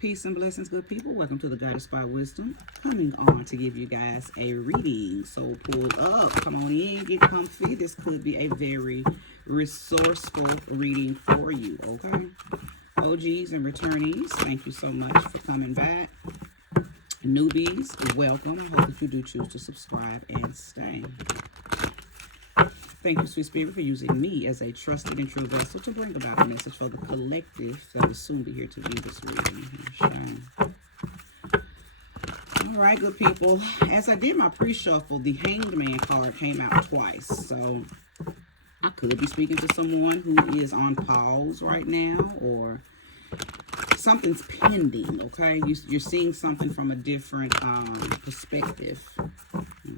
Peace and blessings, good people. Welcome to the Goddess by Wisdom. Coming on to give you guys a reading. So pull up, come on in, get comfy. This could be a very resourceful reading for you, okay? OGs and returnees, thank you so much for coming back. Newbies, welcome. I hope that you do choose to subscribe and stay. Thank you, Sweet Spirit, for using me as a trusted and true vessel to bring about a message for the collective that will soon be here to view this reading. All right, good people. As I did my pre-shuffle, the Hanged Man card came out twice. So I could be speaking to someone who is on pause right now, or something's pending, okay? You're seeing something from a different perspective,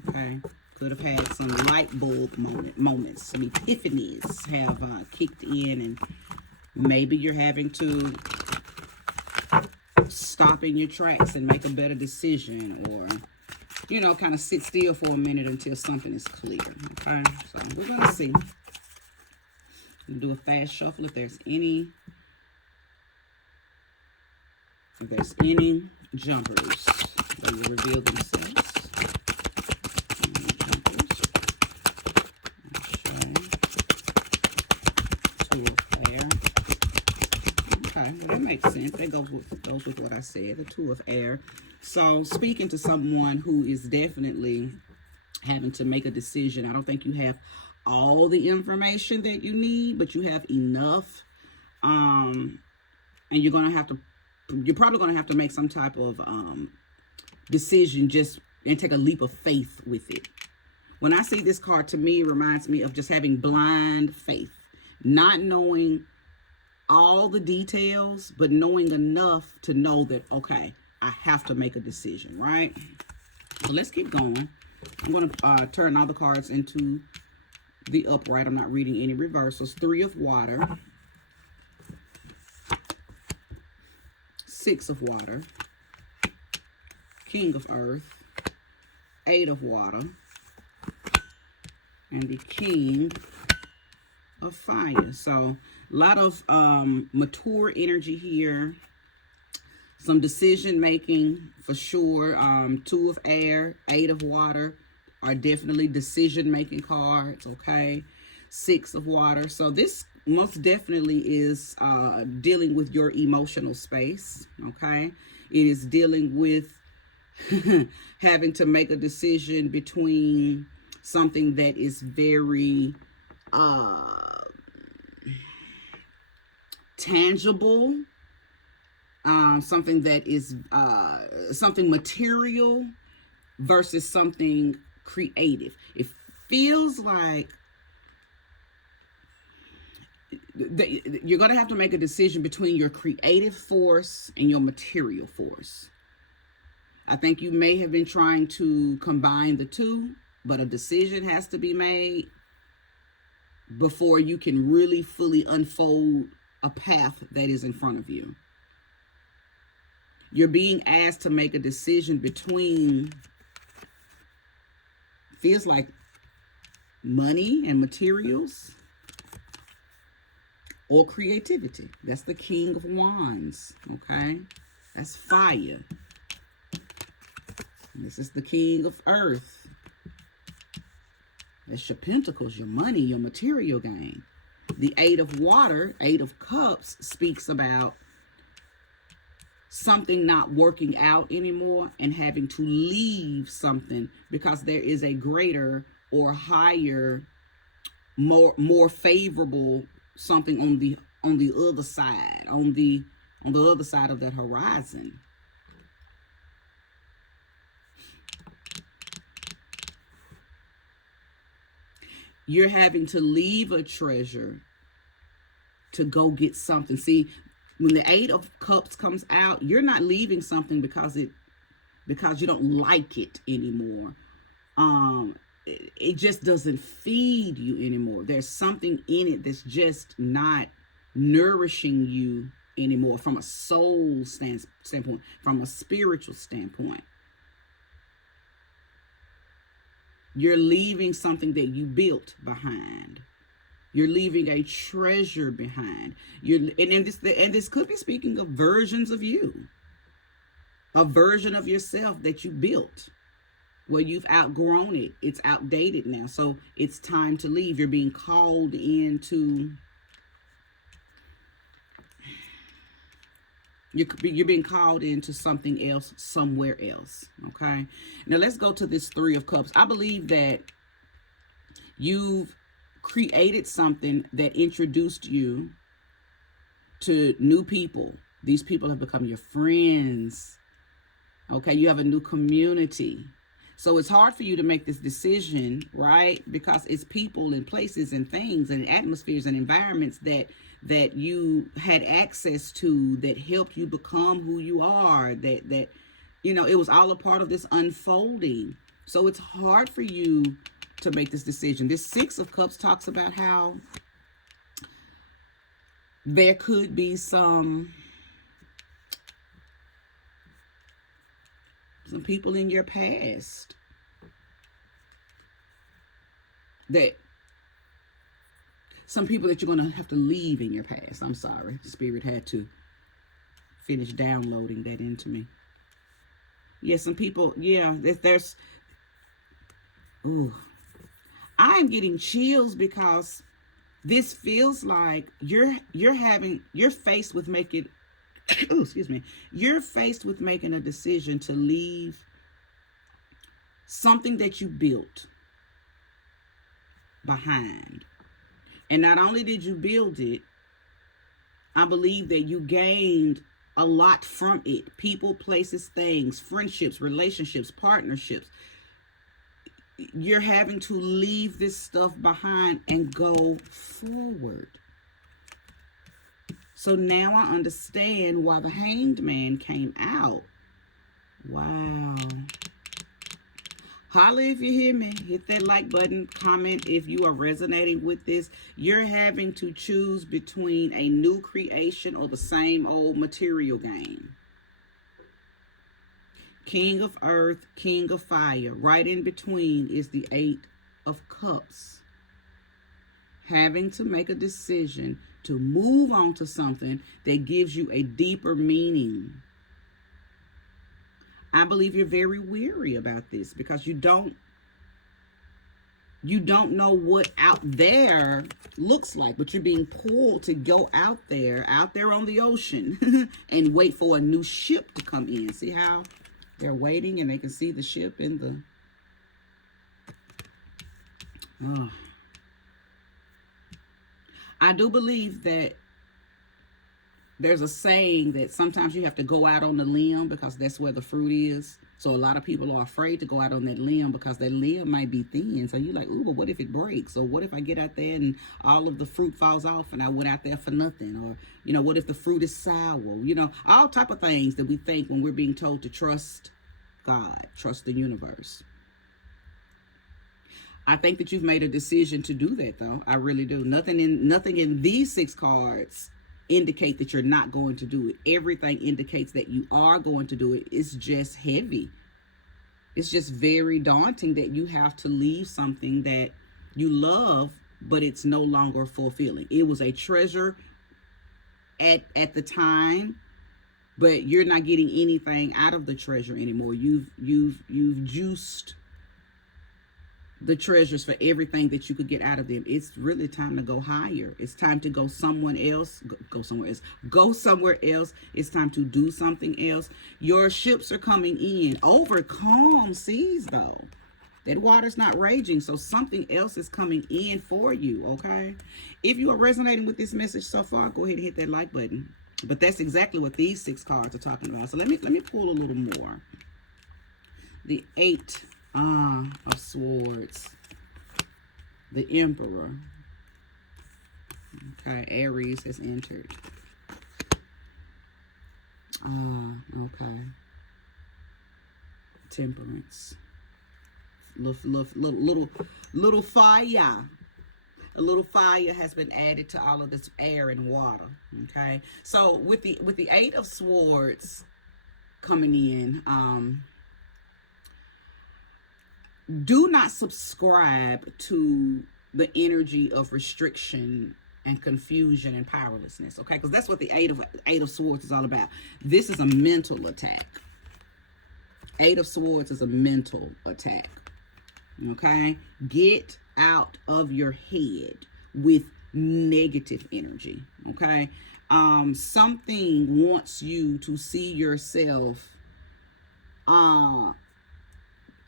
okay? Could have had some light bulb moments, some epiphanies have kicked in, and maybe you're having to stop in your tracks and make a better decision, or, you know, kind of sit still for a minute until something is clear, okay? So we're going to see. We'll do a fast shuffle if there's any jumpers, they will reveal themselves. Okay, well, that makes sense. That goes with what I said, the Two of Air. So speaking to someone who is definitely having to make a decision. I don't think you have all the information that you need, but you have enough. And you're probably gonna have to make some type of decision and take a leap of faith with it. When I see this card, to me, it reminds me of just having blind faith, not knowing all the details, but knowing enough to know that, okay, I have to make a decision, right? So let's keep going. I'm going to turn all the cards into the upright. I'm not reading any reversals. Three of Water. Six of Water. King of Earth. Eight of Water. And the King of Fire. So a lot of mature energy here. Some decision making for sure. Two of Air, Eight of Water are definitely decision making cards, okay? Six of Water. So this most definitely is dealing with your emotional space, okay? It is dealing with having to make a decision between something that is very tangible, something that is something material versus something creative. It feels like you're going to have to make a decision between your creative force and your material force. I think you may have been trying to combine the two, but a decision has to be made before you can really fully unfold a path that is in front of you. You're being asked to make a decision between, feels like, money and materials or creativity. That's the King of Wands, okay? That's fire. This is the King of Earth. That's your pentacles, your money, your material gain. The Eight of Water, Eight of Cups, speaks about something not working out anymore and having to leave something because there is a greater or higher, more favorable something on the other side, on the other side of that horizon. You're having to leave a treasure to go get something. See, when the Eight of Cups comes out, you're not leaving something because you don't like it anymore. It just doesn't feed you anymore. There's something in it that's just not nourishing you anymore from a soul standpoint, from a spiritual standpoint. You're leaving something that you built behind. You're leaving a treasure behind. And this could be speaking of versions of you. a version of yourself that you built. Well, you've outgrown it. It's outdated now. So it's time to leave. You're being called into, you're being called into something else, somewhere else. Okay. Now let's go to this Three of Cups. I believe that you've created something that introduced you to new people. These people have become your friends. Okay. You have a new community. So it's hard for you to make this decision, right? Because it's people and places and things and atmospheres and environments that you had access to that helped you become who you are, that you know, it was all a part of this unfolding. So it's hard for you to make this decision. This Six of Cups talks about how there could be some people in your past that some people that you're going to have to leave in your past. I'm sorry. Spirit had to finish downloading that into me. Yeah, some people, yeah, there's ooh. I'm getting chills because this feels like you're faced with making oh, excuse me. You're faced with making a decision to leave something that you built behind. And not only did you build it, I believe that you gained a lot from it. People, places, things, friendships, relationships, partnerships. You're having to leave this stuff behind and go forward. So now I understand why the Hanged Man came out. Wow. Holla if you hear me. Hit that like button. Comment if you are resonating with this. You're having to choose between a new creation or the same old material game. King of Earth, King of Fire. Right in between is the Eight of Cups. Having to make a decision to move on to something that gives you a deeper meaning. I believe you're very weary about this because you don't know what out there looks like, but you're being pulled to go out there on the ocean and wait for a new ship to come in. See how they're waiting and they can see the ship in the... Oh. I do believe that there's a saying that sometimes you have to go out on the limb because that's where the fruit is. So a lot of people are afraid to go out on that limb because that limb might be thin. So you're like, ooh, but what if it breaks? Or what if I get out there and all of the fruit falls off and I went out there for nothing? Or, you know, what if the fruit is sour? You know, all type of things that we think when we're being told to trust God, trust the universe. I think that you've made a decision to do that, though. I really do. Nothing in these 6 cards indicate that you're not going to do it. Everything indicates that you are going to do it. It's just heavy. It's just very daunting that you have to leave something that you love, but it's no longer fulfilling. It was a treasure at the time, but you're not getting anything out of the treasure anymore. You've juiced the treasures for everything that you could get out of them. It's really time to go higher. It's time to go someone else. Go somewhere else. Go somewhere else. It's time to do something else. Your ships are coming in over calm seas, though. That water's not raging, so something else is coming in for you, okay? If you are resonating with this message so far, go ahead and hit that like button. But that's exactly what these 6 cards are talking about. So let me pull a little more. The 8 of Swords, the Emperor. Okay, Aries has entered. Okay. Temperance. Little fire. A little fire has been added to all of this air and water. Okay, so with the 8 of Swords coming in, do not subscribe to the energy of restriction and confusion and powerlessness, okay? Because that's what the eight of Swords is all about. This is a mental attack. Eight of Swords is a mental attack. Okay? Get out of your head with negative energy. Okay? Something wants you to see yourself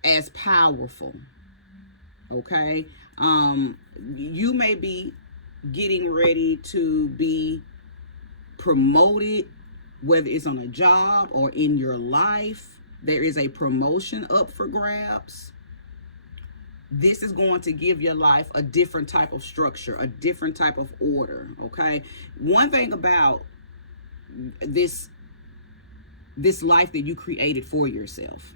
as powerful. Okay? You may be getting ready to be promoted, whether it's on a job or in your life. There is a promotion up for grabs. This is going to give your life a different type of structure, a different type of order. Okay? One thing about this life that you created for yourself,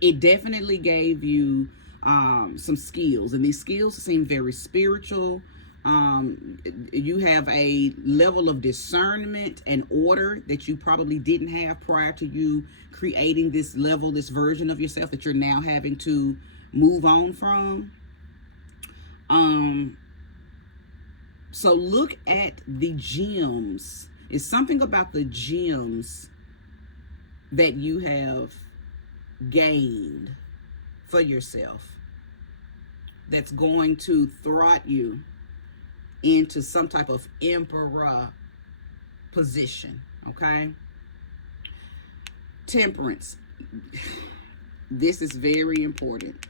it definitely gave you some skills, and these skills seem very spiritual. You have a level of discernment and order that you probably didn't have prior to you creating this level, this version of yourself that you're now having to move on from. So look at the gems. It's something about the gems that you have gained for yourself that's going to thrust you into some type of emperor position. Okay? Temperance. This is very important.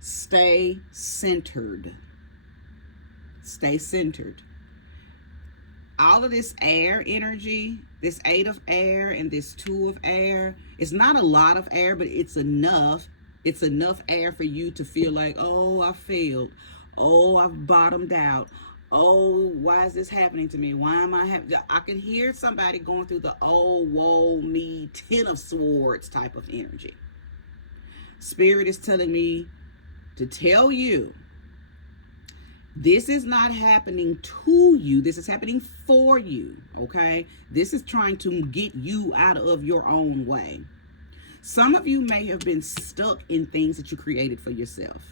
Stay centered. Stay centered. All of this air energy, this 8 of air and this 2 of air, it's not a lot of air, but it's enough. It's enough air for you to feel like, oh, I failed. Oh, I've bottomed out. Oh, why is this happening to me? Why am I having... I can hear somebody going through the, oh, woe, me, 10 of Swords type of energy. Spirit is telling me to tell you, this is not happening to you. This is happening for you, okay? This is trying to get you out of your own way. Some of you may have been stuck in things that you created for yourself.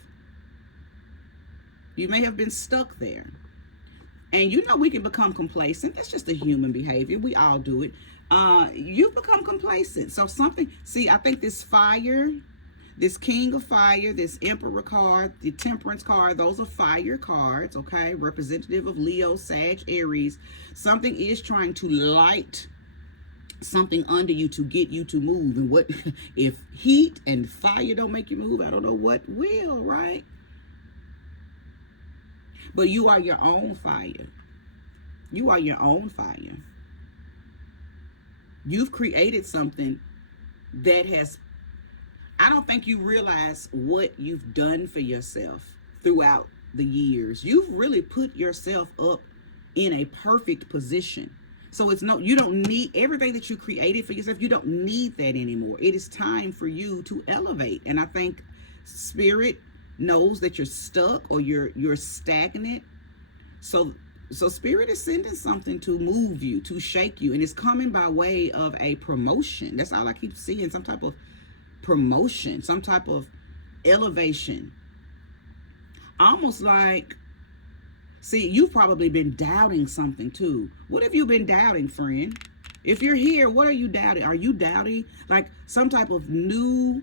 You may have been stuck there. And you know we can become complacent. That's just a human behavior. We all do it. You become complacent. So something, see, I think this fire, this King of Fire, this Emperor card, the Temperance card, those are fire cards, okay? Representative of Leo, Sag, Aries. Something is trying to light something under you to get you to move. And what if heat and fire don't make you move? I don't know what will, right? But you are your own fire. You are your own fire. You've created something that has... I don't think you realize what you've done for yourself throughout the years. You've really put yourself up in a perfect position. So it's no, you don't need everything that you created for yourself. You don't need that anymore. It is time for you to elevate. And I think Spirit knows that you're stuck or you're stagnant. So Spirit is sending something to move you, to shake you, and it's coming by way of a promotion. That's all I keep seeing, some type of promotion, some type of elevation. Almost like, see, you've probably been doubting something too. What have you been doubting, friend? If you're here, what are you doubting? Are you doubting like some type of new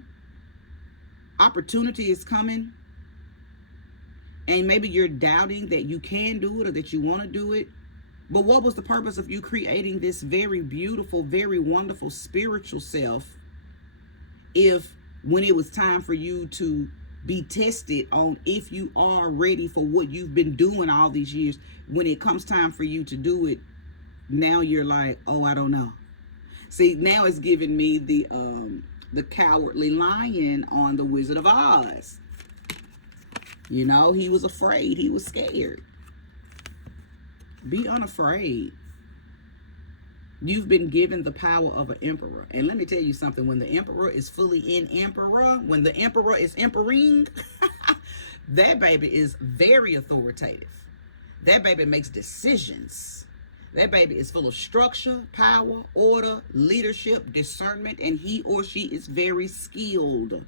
opportunity is coming? And maybe you're doubting that you can do it or that you want to do it. But what was the purpose of you creating this very beautiful, very wonderful spiritual self if when it was time for you to be tested on if you are ready for what you've been doing all these years, when it comes time for you to do it, now you're like, oh, I don't know. See, now it's giving me the cowardly lion on the Wizard of Oz. You know, he was afraid. He was scared. Be unafraid. You've been given the power of an emperor. And let me tell you something. When the emperor is fully in emperor, when the emperor is emperor-ing, that baby is very authoritative. That baby makes decisions. That baby is full of structure, power, order, leadership, discernment, and he or she is very skilled.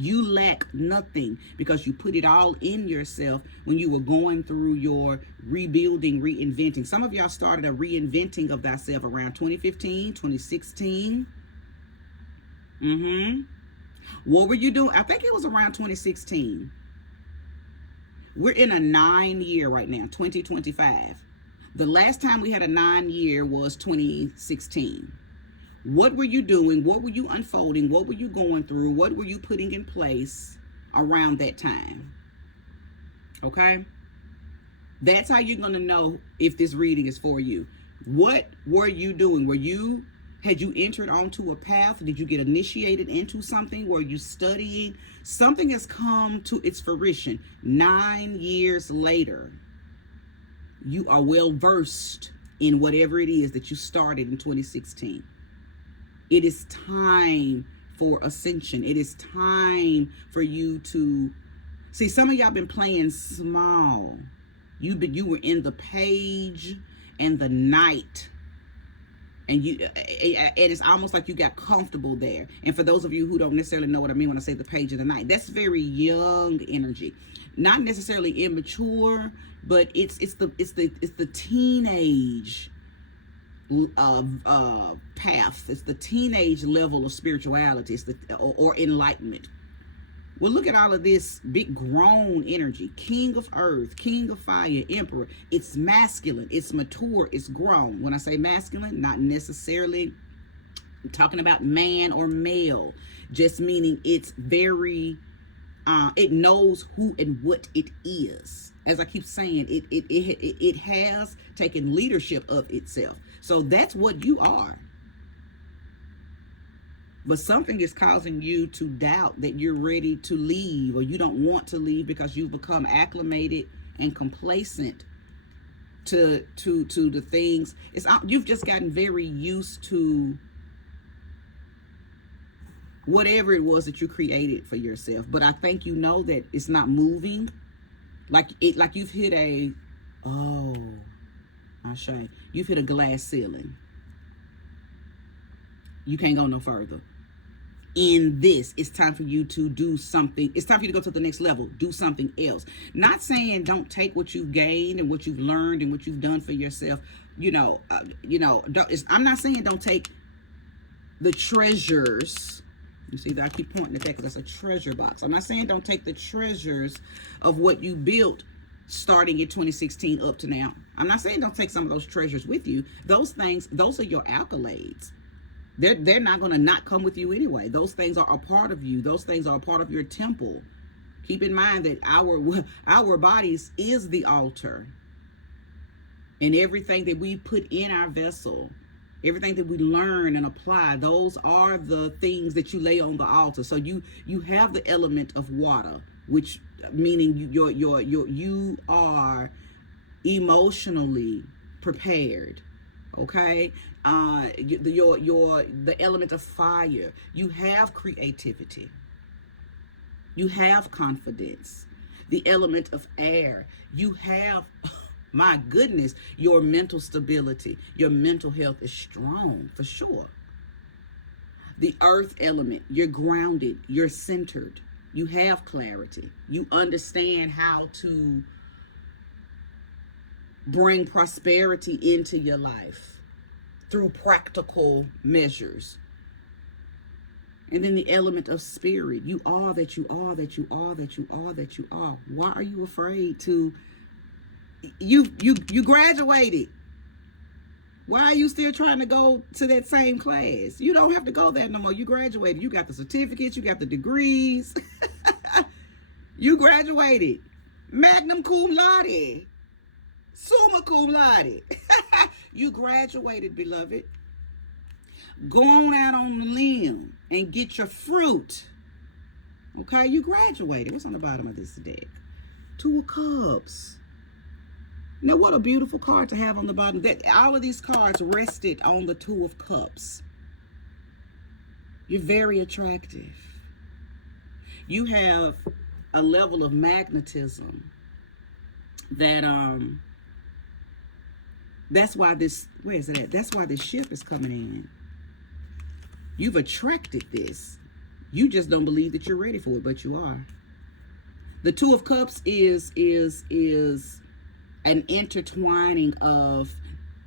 You lack nothing because you put it all in yourself when you were going through your rebuilding, reinventing. Some of y'all started a reinventing of thyself around 2015, 2016. What were you doing? I think it was around 2016. We're in a 9-year right now, 2025. The last time we had a 9-year was 2016. What were you doing? What were you unfolding? What were you going through? What were you putting in place around that time? Okay? That's how you're going to know if this reading is for you. What were you doing? Had you entered onto a path? Did you get initiated into something? Were you studying? Something has come to its fruition. 9 years later, you are well versed in whatever it is that you started in 2016. It is time for ascension. It is time for you to see. Some of y'all been playing small. You were in the page and the night, and it's almost like you got comfortable there. And for those of you who don't necessarily know what I mean when I say the page of the night, that's very young energy, not necessarily immature, but it's the teenage path. It's the teenage level of spirituality. It's or enlightenment. Well, look at all of this big grown energy. King of earth, king of fire, emperor. It's masculine, it's mature, it's grown. When I say masculine, not necessarily talking about man or male, just meaning it's very it knows who and what it is. As I keep saying, it has taken leadership of itself. So that's what you are. But something is causing you to doubt that you're ready to leave, or you don't want to leave because you've become acclimated and complacent to the things. You've just gotten very used to whatever it was that you created for yourself. But I think you know that it's not moving. Like you've hit you've hit a glass ceiling. You can't go no further. In this, it's time for you to do something. It's time for you to go to the next level. Do something else. Not saying don't take what you've gained and what you've learned and what you've done for yourself. I'm not saying don't take the treasures. You see that I keep pointing at that because that's a treasure box. I'm not saying don't take the treasures of what you built starting in 2016 up to now. I'm not saying don't take some of those treasures with you. Those are your accolades. They're not going to not come with you anyway. Those things are a part of you. Those things are a part of your temple. Keep in mind that our bodies is the altar. And everything that we put in our vessel, everything that we learn and apply, those are the things that you lay on the altar. So you have the element of water, which meaning you are emotionally prepared. Okay, the element of fire. You have creativity. You have confidence. The element of air. You have, my goodness, your mental stability. Your mental health is strong for sure. The earth element. You're grounded. You're centered. You have clarity. You understand how to bring prosperity into your life through practical measures. And then the element of spirit. You are that you are, that you are, that you are, that you are. Why are you afraid to? You graduated. Why are you still trying to go to that same class? You don't have to go there no more. You graduated. You got the certificates. You got the degrees. You graduated. Magna cum laude. Summa cum laude. You graduated, beloved. Go on out on the limb and get your fruit. Okay, you graduated. What's on the bottom of this deck? 2 of Cups. Now, what a beautiful card to have on the bottom. That all of these cards rested on the 2 of Cups. You're very attractive. You have a level of magnetism that that's why this, where is it at? That's why this ship is coming in. You've attracted this. You just don't believe that you're ready for it, but you are. The Two of Cups is an intertwining of,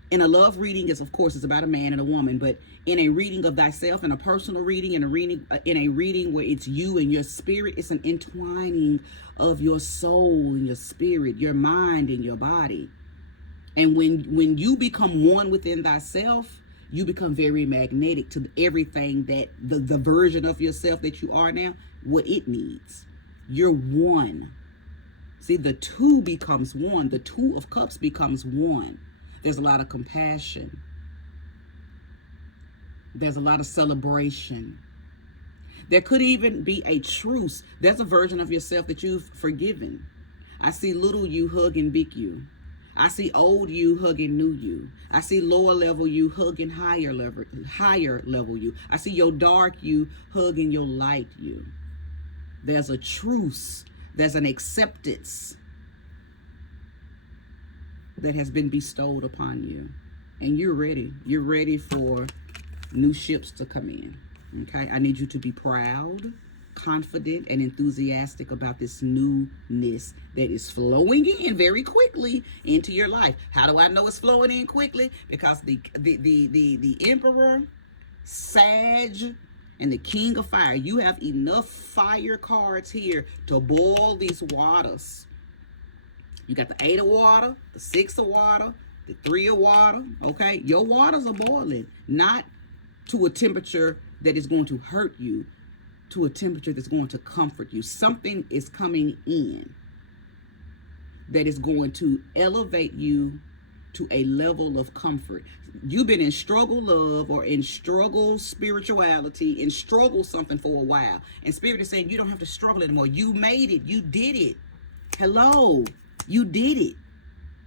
in a love reading, is of course it's about a man and a woman, but in a reading of thyself, in a personal reading, in a reading where it's you and your spirit, it's an entwining of your soul and your spirit, your mind and your body. And when you become one within thyself, you become very magnetic to everything that the version of yourself that you are now, what it needs. You're one. See, the two becomes one. The Two of Cups becomes one. There's a lot of compassion. There's a lot of celebration. There could even be a truce. There's a version of yourself that you've forgiven. I see little you hugging big you. I see old you hugging new you. I see lower level you hugging higher level you. I see your dark you hugging your light you. There's a truce. There's an acceptance that has been bestowed upon you. And you're ready. You're ready for new ships to come in. Okay? I need you to be proud, confident, and enthusiastic about this newness that is flowing in very quickly into your life. How do I know it's flowing in quickly? Because the Emperor, Sag, and the King of Fire, you have enough fire cards here to boil these waters. You got the 8 of water, the 6 of water, the 3 of water, okay? Your waters are boiling, not to a temperature that is going to hurt you, to a temperature that's going to comfort you. Something is coming in that is going to elevate you to a level of comfort. You've been in struggle love or in struggle spirituality, in struggle something for a while. And Spirit is saying you don't have to struggle anymore. You made it. You did it. Hello. You did it.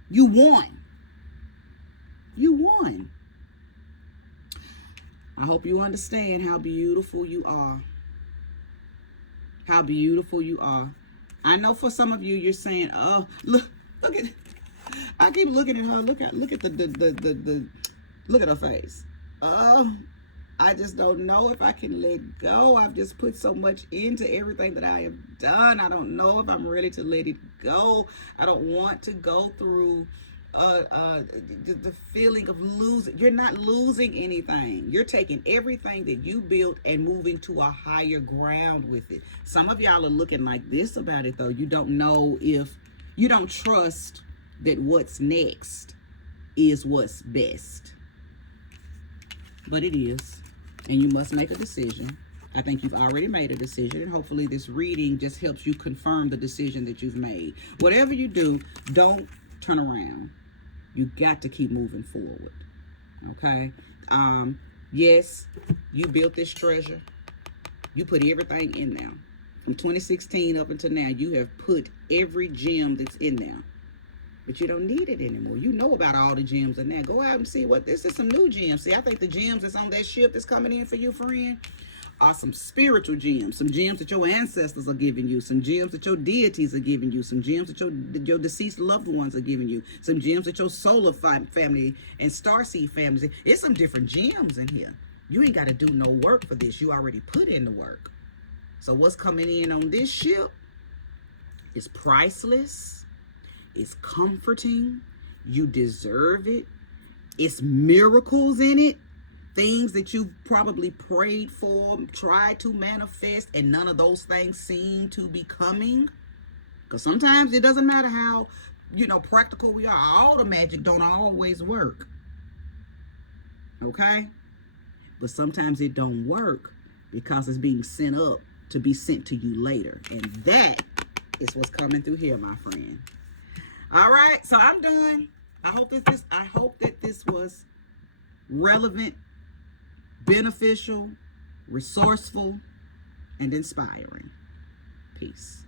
You won. You won. I hope you understand how beautiful you are. How beautiful you are. I know for some of you, you're saying, oh, look at, I keep looking at her. Look at look at her face. Oh, I just don't know if I can let go. I've just put so much into everything that I have done. I don't know if I'm ready to let it go. I don't want to go through the feeling of losing. You're not losing anything. You're taking everything that you built and moving to a higher ground with it. Some of y'all are looking like this about it, though. You don't know if, you don't trust that what's next is what's best. But it is. And you must make a decision. I think you've already made a decision, and hopefully this reading just helps you confirm the decision that you've made. Whatever you do, don't turn around. You got to keep moving forward. Okay? Yes, you built this treasure. You put everything in there. From 2016 up until now, you have put every gem that's in there. But you don't need it anymore. You know about all the gems in there. Go out and see what, this is some new gems. See, I think the gems that's on that ship that's coming in for you, friend, are some spiritual gems. Some gems that your ancestors are giving you. Some gems that your deities are giving you. Some gems that your deceased loved ones are giving you. Some gems that your solar family and starseed families. It's some different gems in here. You ain't got to do no work for this. You already put in the work. So what's coming in on this ship is priceless. It's comforting. You deserve it. It's miracles in it. Things that you've probably prayed for, tried to manifest, and none of those things seem to be coming. Because sometimes it doesn't matter how, practical we are. All the magic don't always work. Okay? But sometimes it don't work because it's being sent up to be sent to you later. And that is what's coming through here, my friend. All right, so I'm done. I hope that this was relevant, beneficial, resourceful, and inspiring. Peace.